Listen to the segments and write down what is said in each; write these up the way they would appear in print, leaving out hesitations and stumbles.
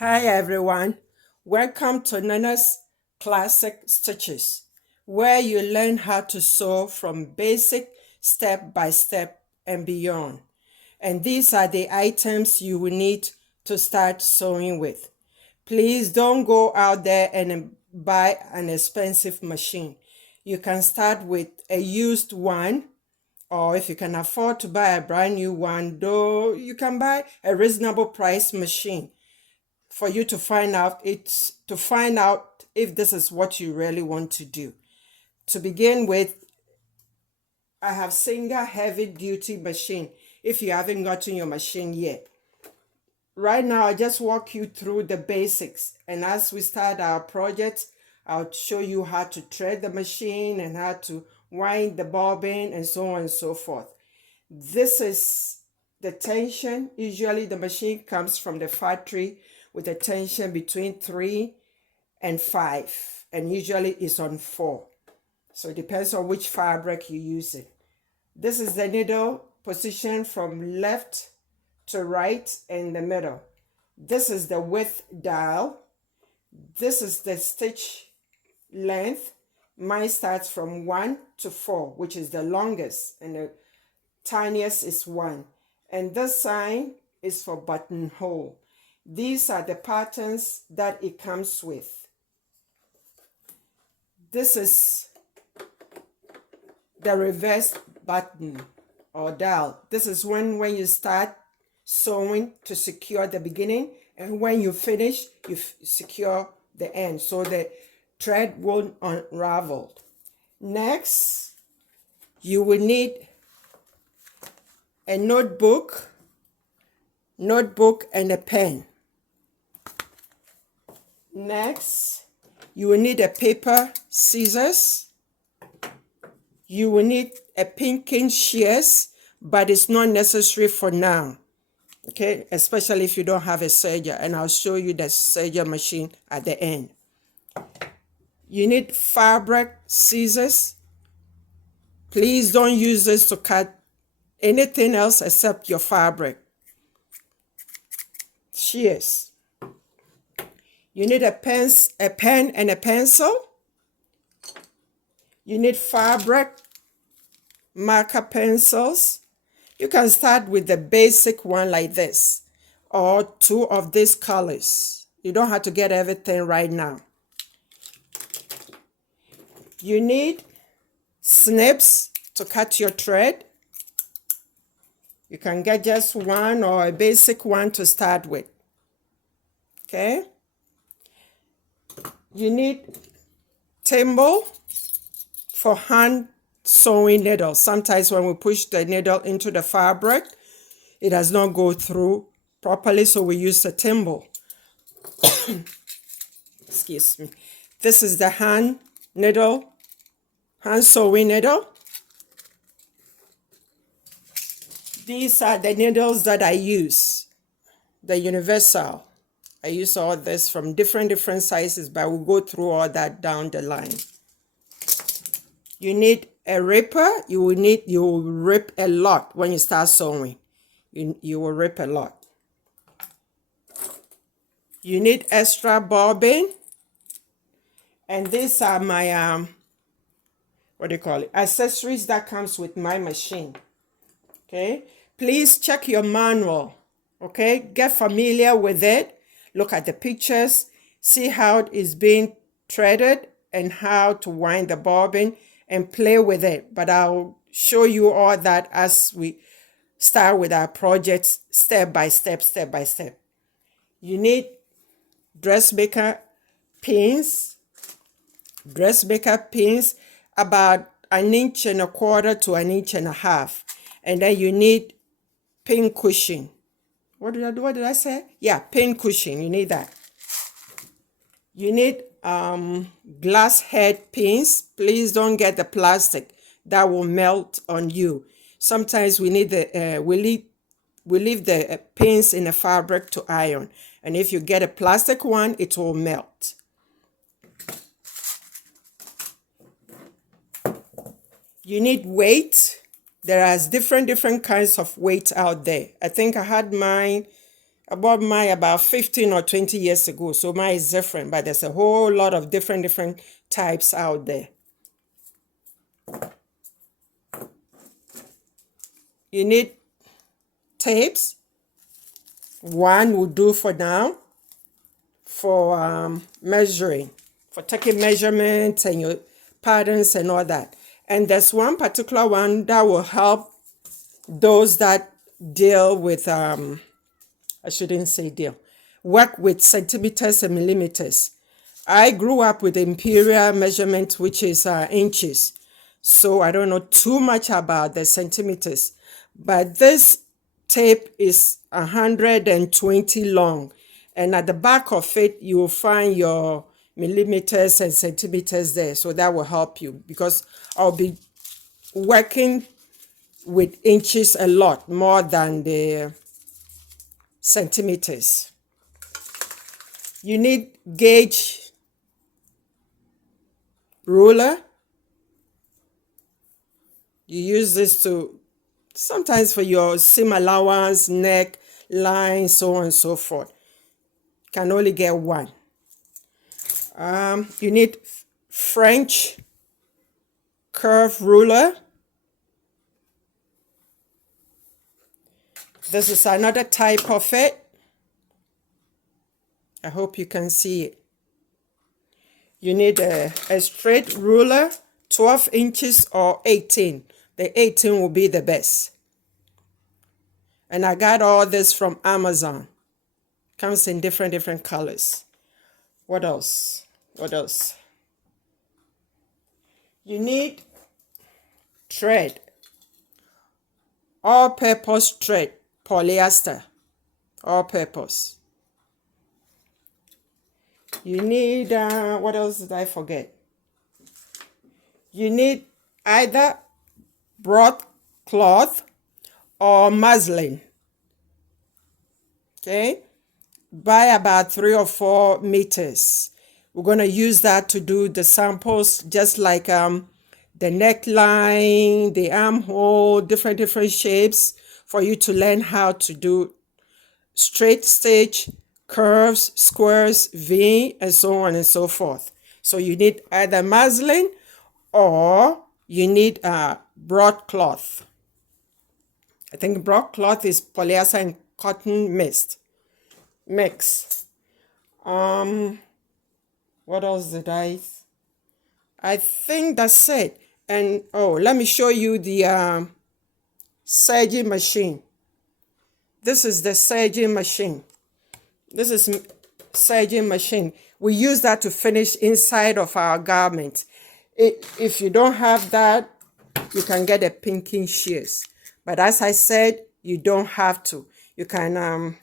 Hi everyone, welcome to Nana's Classic Stitches, where you learn how to sew from basic step by step and beyond. And these are the items you will need to start sewing with. Please don't go out there and buy an expensive machine. You can start with a used one, or if you can afford to buy a brand new one, though you can buy a reasonable price machine for you to find out if this is what you really want to do. To begin with, I have Singer heavy duty machine. If you haven't gotten your machine yet, right now I just walk you through the basics, and as we start our project, I'll show you how to thread the machine and how to wind the bobbin and so on and so forth. This is the tension. Usually the machine comes from the factory with a tension between 3 and 5, and usually it's on 4. So it depends on which fabric you're using. This is the needle position from left to right in the middle. This is the width dial. This is the stitch length. Mine starts from 1 to 4, which is the longest, and the tiniest is 1. And this sign is for buttonhole. These are the patterns that it comes with. This is the reverse button or dial. This is when you start sewing to secure the beginning, and when you finish, you secure the end so the thread won't unravel. Next, you will need a notebook and a pen. Next, you will need a paper, scissors. You will need a pinking shears, but it's not necessary for now, okay? Especially if you don't have a serger, and I'll show you the serger machine at the end. You need fabric scissors. Please don't use this to cut anything else except your fabric. Shears. You need a pen and a pencil. You need fabric marker pencils. You can start with the basic one like this, or 2 of these colors. You don't have to get everything right now. You need snips to cut your thread. You can get just one or a basic one to start with. Okay? You need thimble for hand sewing needle. Sometimes when we push the needle into the fabric, it does not go through properly, so we use a thimble. Excuse me. This is the hand sewing needle. These are the needles that I use, the universal. I use all this from different sizes, but we'll go through all that down the line. You need a ripper. You will rip a lot when you start sewing. You will rip a lot. You need extra bobbin. And these are my, accessories that comes with my machine. Okay? Please check your manual. Okay? Get familiar with it. Look at the pictures. See how it is being threaded and how to wind the bobbin, and play with it. But I'll show you all that as we start with our projects step by step. You need dressmaker pins. About 1.25 inches to 1.5 inches. And then you need pin cushion. What did I say? Yeah, pin cushion. You need that. You need glass head pins. Please don't get the plastic. That will melt on you. Sometimes we need we leave the pins in the fabric to iron. And if you get a plastic one, it will melt. You need weight. There are different kinds of weight out there. I think I I bought mine about 15 or 20 years ago, so mine is different, but there's a whole lot of different types out there. You need tapes. One will do for now, for measuring, for taking measurements and your patterns and all that. And there's one particular one that will help those that deal with, I shouldn't say deal, work with centimeters and millimeters. I grew up with imperial measurement, which is inches. So I don't know too much about the centimeters. But this tape is 120 long. And at the back of it, you will find your millimeters and centimeters there. So that will help you, because I'll be working with inches a lot more than the centimeters. You need gauge ruler. You use this to sometimes for your seam allowance, neck line, so on and so forth. Can only get one. You need French curve ruler. This is another type of it. I hope you can see it. You need a straight ruler, 12 inches or 18. The 18 will be the best. And I got all this from Amazon. Comes in different colors. What else? What else? You need thread. All-purpose thread. Polyester. All-purpose. You need, what else did I forget? You need either broadcloth or muslin. Okay? Buy about 3 or 4 meters. We're going to use that to do the samples, just like the neckline, the armhole, different shapes, for you to learn how to do straight stitch, curves, squares, V, and so on and so forth. So you need either muslin or you need broadcloth. I think broadcloth is polyester and cotton mix. What else did I think that's it. And oh, let me show you the serging machine. This is the serging machine. This is serging machine. We use that to finish inside of our garment. If you don't have that, you can get a pinking shears. But as I said, you don't have to. You can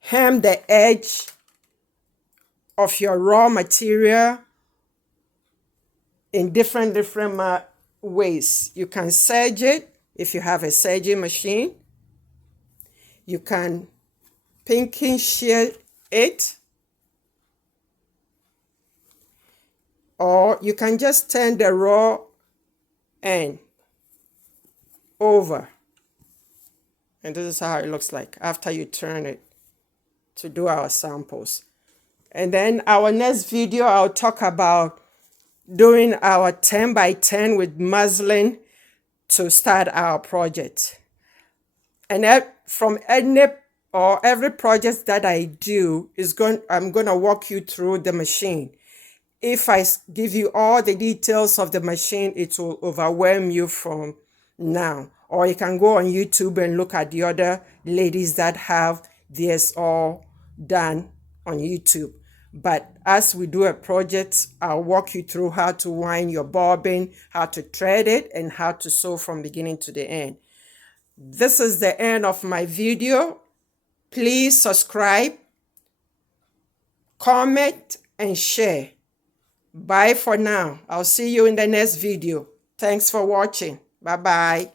hem the edge of your raw material in different ways. You can serge it if you have a serging machine. You can pinking shear it, or you can just turn the raw end over, and this is how it looks like after you turn it to do our samples. And then our next video, I'll talk about doing our 10 by 10 with muslin to start our project. And from every project that I do I'm going to walk you through the machine. If I give you all the details of the machine, it will overwhelm you from now. Or you can go on YouTube and look at the other ladies that have this all done on YouTube. But as we do a project, I'll walk you through how to wind your bobbin, how to thread it, and how to sew from beginning to the end. This is the end of my video. Please subscribe, comment, and share. Bye for now. I'll see you in the next video. Thanks for watching. Bye-bye.